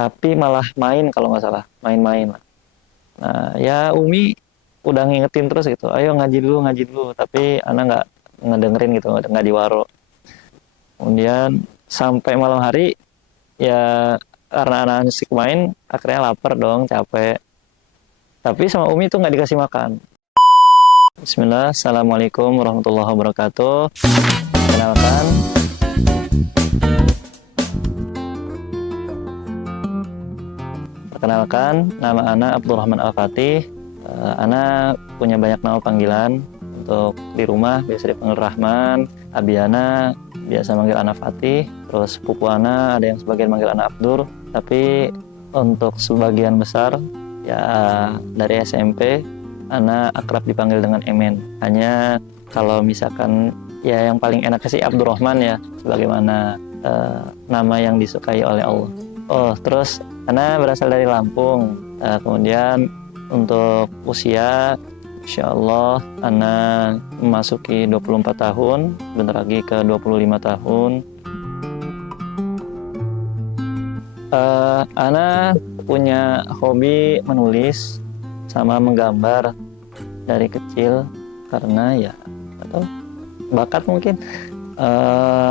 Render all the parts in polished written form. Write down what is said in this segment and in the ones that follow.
tapi malah main kalau nggak salah, main-main lah. Nah, ya Umi udah ngingetin terus gitu, ayo ngaji dulu, tapi anak nggak ngedengerin gitu, nggak diwaro. Kemudian sampai malam hari, ya karena anak asik main, akhirnya lapar dong, capek. Tapi sama Umi tuh nggak dikasih makan. Bismillah, Assalamualaikum warahmatullahi wabarakatuh. Kenalkan, nama Ana Abdurrahman Al-Fatih. Ana punya banyak nama panggilan. Untuk di rumah biasa dipanggil Rahman, Abiana biasa manggil Ana Fatih, terus pupu Ana ada yang sebagian manggil Ana Abdur. Tapi untuk sebagian besar ya dari SMP Ana akrab dipanggil dengan Emen. Hanya kalau misalkan ya yang paling enak sih Abdurrahman ya, sebagaimana nama yang disukai oleh Allah. Oh, terus Ana berasal dari Lampung. Kemudian untuk usia, insya Allah Ana memasuki 24 tahun, bentar lagi ke 25 tahun. Ana punya hobi menulis sama menggambar dari kecil karena ya atau bakat mungkin.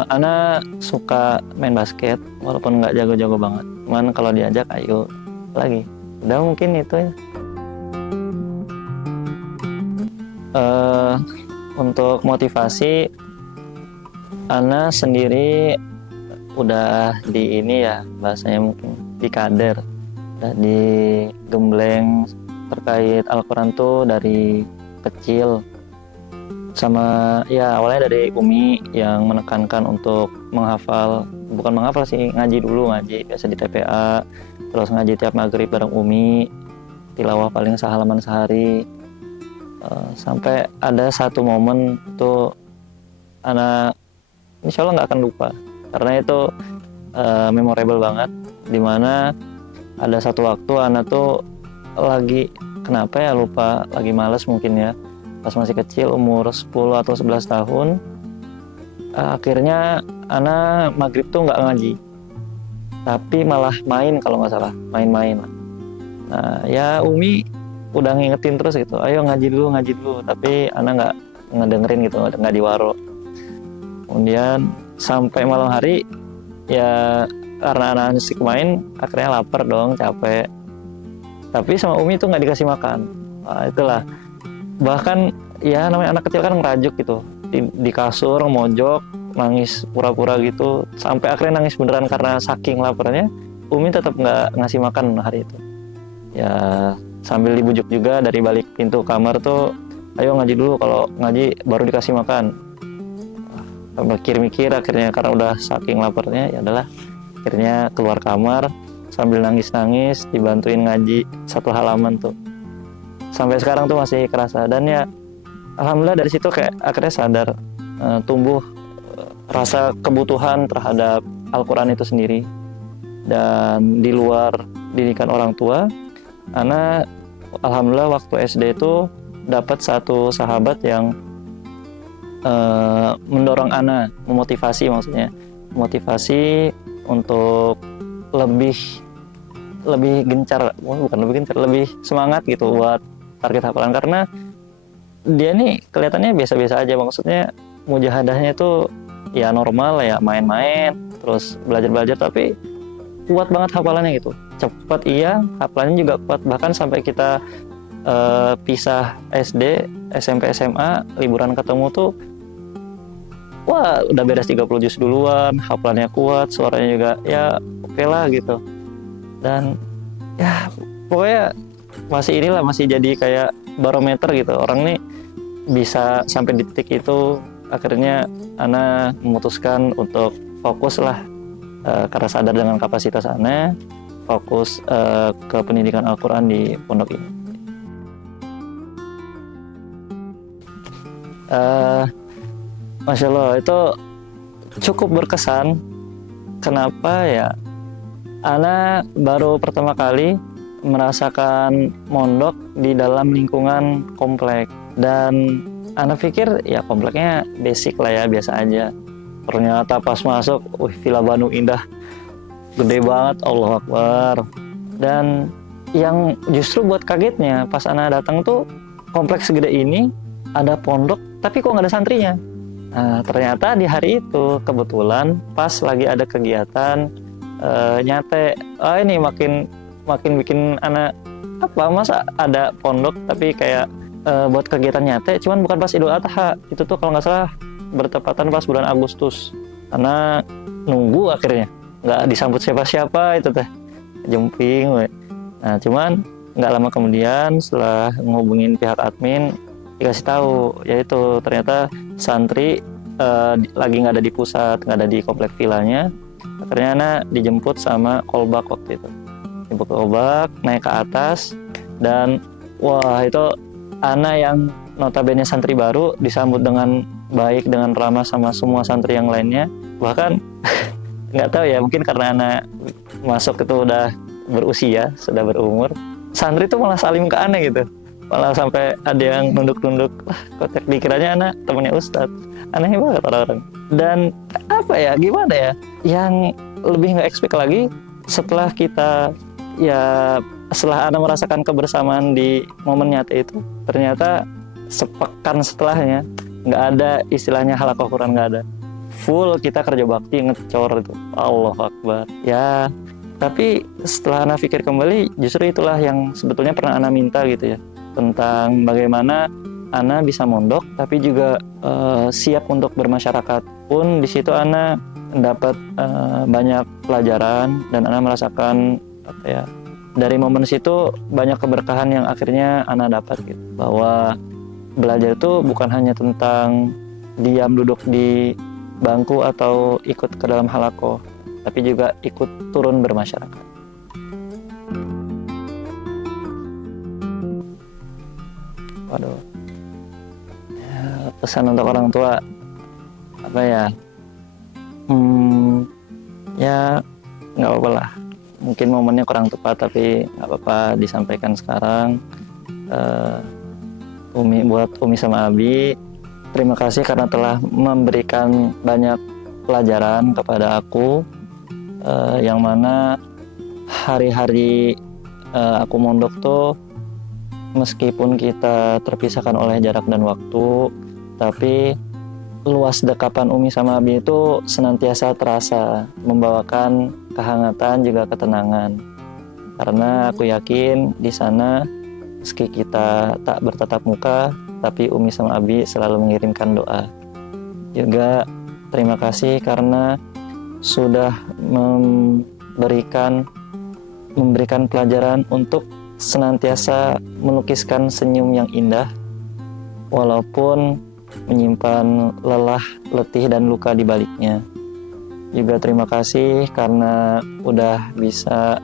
Ana suka main basket walaupun nggak jago-jago banget, cuman kalau diajak ayo lagi. Udah mungkin itu ya. Untuk motivasi, Ana sendiri udah di ini ya, bahasanya mungkin di kader, udah digembleng terkait Al-Quran tuh dari kecil. Sama ya awalnya dari Umi yang menekankan untuk menghafal, bukan menghafal sih, ngaji dulu, ngaji biasa di TPA, terus ngaji tiap maghrib bareng Umi, tilawah paling sehalaman sehari. Sampai ada satu momen itu anak insya Allah nggak akan lupa karena itu memorable banget, dimana ada satu waktu anak tuh lagi kenapa ya lupa, lagi males mungkin ya, pas masih kecil umur 10 atau 11 tahun. Akhirnya anak maghrib tuh nggak ngaji tapi malah main kalau nggak salah, main-main. Nah ya Umi udah ngingetin terus gitu, ayo ngaji dulu, tapi anak nggak ngedengerin gitu, nggak diwaro. Kemudian sampai malam hari, ya karena anak asik main, akhirnya lapar dong, capek. Tapi sama Umi tuh nggak dikasih makan. Nah, itulah. Bahkan ya namanya anak kecil kan merajuk gitu, di kasur mojok, nangis pura-pura gitu, sampai akhirnya nangis beneran karena saking laparnya. Umi tetap nggak ngasih makan hari itu. Ya sambil dibujuk juga dari balik pintu kamar tuh, ayo ngaji dulu, kalau ngaji baru dikasih makan. Mikir-mikir akhirnya karena udah saking laparnya, ya adalah akhirnya keluar kamar sambil nangis-nangis dibantuin ngaji satu halaman tuh. Sampai sekarang tuh masih kerasa, dan ya alhamdulillah dari situ kayak akhirnya sadar, tumbuh rasa kebutuhan terhadap Al-Quran itu sendiri. Dan di luar didikan orang tua, Ana alhamdulillah waktu SD itu dapat satu sahabat yang mendorong Ana, memotivasi maksudnya, motivasi untuk lebih gencar, bukan lebih gencar, lebih semangat gitu buat target hafalan. Karena dia nih kelihatannya biasa-biasa aja, maksudnya mujahadahnya itu ya normal ya, main-main terus belajar-belajar, tapi kuat banget hafalannya gitu, cepat iya, hafalannya juga kuat. Bahkan sampai kita pisah SD, SMP, SMA, liburan ketemu tuh, wah udah beres 30 juz duluan, hafalannya kuat, suaranya juga ya oke lah gitu. Dan ya pokoknya masih jadi kayak barometer gitu, orang nih bisa sampai di titik itu. Akhirnya Ana memutuskan untuk fokus lah, karena sadar dengan kapasitas Ana, fokus ke pendidikan Al-Quran di pondok ini. Masya Allah, itu cukup berkesan. Kenapa ya? Ana baru pertama kali merasakan mondok di dalam lingkungan komplek, dan Ana pikir ya kompleknya basic lah ya, biasa aja. Ternyata pas masuk, Villa Banu indah gede banget, Allah Akbar. Dan yang justru buat kagetnya pas Ana datang tuh, kompleks segede ini ada pondok tapi kok nggak ada santrinya. Nah, ternyata di hari itu kebetulan pas lagi ada kegiatan nyate. Ini makin bikin anak apa, masa ada pondok tapi kayak buat kegiatan nyate, cuman bukan pas Idul Adha. Itu tuh kalau nggak salah bertepatan pas bulan Agustus. Karena nunggu akhirnya nggak disambut siapa-siapa itu teh, jumping we. Nah, cuman nggak lama kemudian setelah ngubungin pihak admin, dikasih tahu yaitu ternyata santri lagi nggak ada di pusat, nggak ada di komplek vilanya. Akhirnya Ana dijemput sama kolbak waktu itu, jemput kolbak, naik ke atas, dan wah itu Ana yang notabene santri baru disambut dengan baik, dengan ramah sama semua santri yang lainnya. Bahkan nggak tahu ya, mungkin karena Ana masuk itu udah berusia, sudah berumur, santri itu malah salim ke Ana gitu, malah sampai ada yang nunduk-nunduk. Kotek dikiranya Ana temennya Ustadz. Aneh banget orang-orang. Dan apa ya, gimana ya, yang lebih nggak expect lagi setelah kita setelah Ana merasakan kebersamaan di momen nyata itu, ternyata sepekan setelahnya nggak ada istilahnya halaqah Quran, nggak ada. Full kita kerja bakti ngecor itu. Allah Akbar ya. Tapi setelah Ana pikir kembali, justru itulah yang sebetulnya pernah Ana minta gitu ya, tentang bagaimana Ana bisa mondok tapi juga siap untuk bermasyarakat. Pun di situ Ana dapat banyak pelajaran, dan Ana merasakan apa ya, dari momen situ banyak keberkahan yang akhirnya Ana dapat gitu. Bahwa belajar itu bukan hanya tentang diam duduk di bangku atau ikut ke dalam halaqah, tapi juga ikut turun bermasyarakat. Waduh. Pesan untuk orang tua apa ya, ya nggak apa-apa lah, mungkin momennya kurang tepat, tapi nggak apa-apa disampaikan sekarang. Buat Umi sama Abi, terima kasih karena telah memberikan banyak pelajaran kepada aku, yang mana hari-hari aku mondok tuh, meskipun kita terpisahkan oleh jarak dan waktu, tapi luas dekapan Umi sama Abi itu senantiasa terasa, membawakan kehangatan juga ketenangan. Karena aku yakin di sana meski kita tak bertatap muka, tapi Umi sama Abi selalu mengirimkan doa. Juga terima kasih karena sudah memberikan pelajaran untuk senantiasa melukiskan senyum yang indah, walaupun menyimpan lelah, letih, dan luka di baliknya. Juga terima kasih karena udah bisa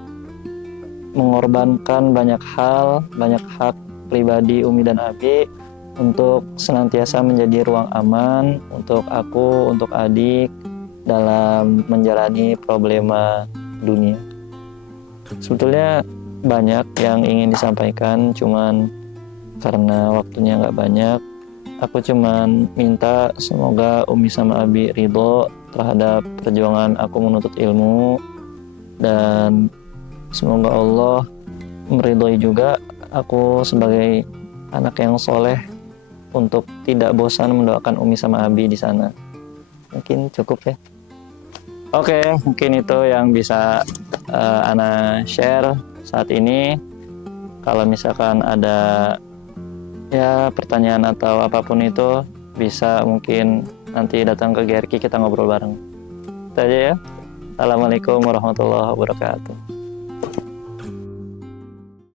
mengorbankan banyak hal, banyak hak pribadi Umi dan Abi untuk senantiasa menjadi ruang aman untuk aku, untuk adik dalam menjalani problema dunia. Sebetulnya banyak yang ingin disampaikan, cuman karena waktunya nggak banyak, aku cuman minta semoga Umi sama Abi ridho terhadap perjuangan aku menuntut ilmu, dan semoga Allah meridhoi juga aku sebagai anak yang soleh untuk tidak bosan mendoakan Umi sama Abi di sana. Mungkin cukup ya. Oke, mungkin itu yang bisa Ana share saat ini. Kalau misalkan ada ya pertanyaan atau apapun itu, bisa mungkin nanti datang ke GRQ, kita ngobrol bareng. Itu aja ya. Assalamualaikum warahmatullahi wabarakatuh.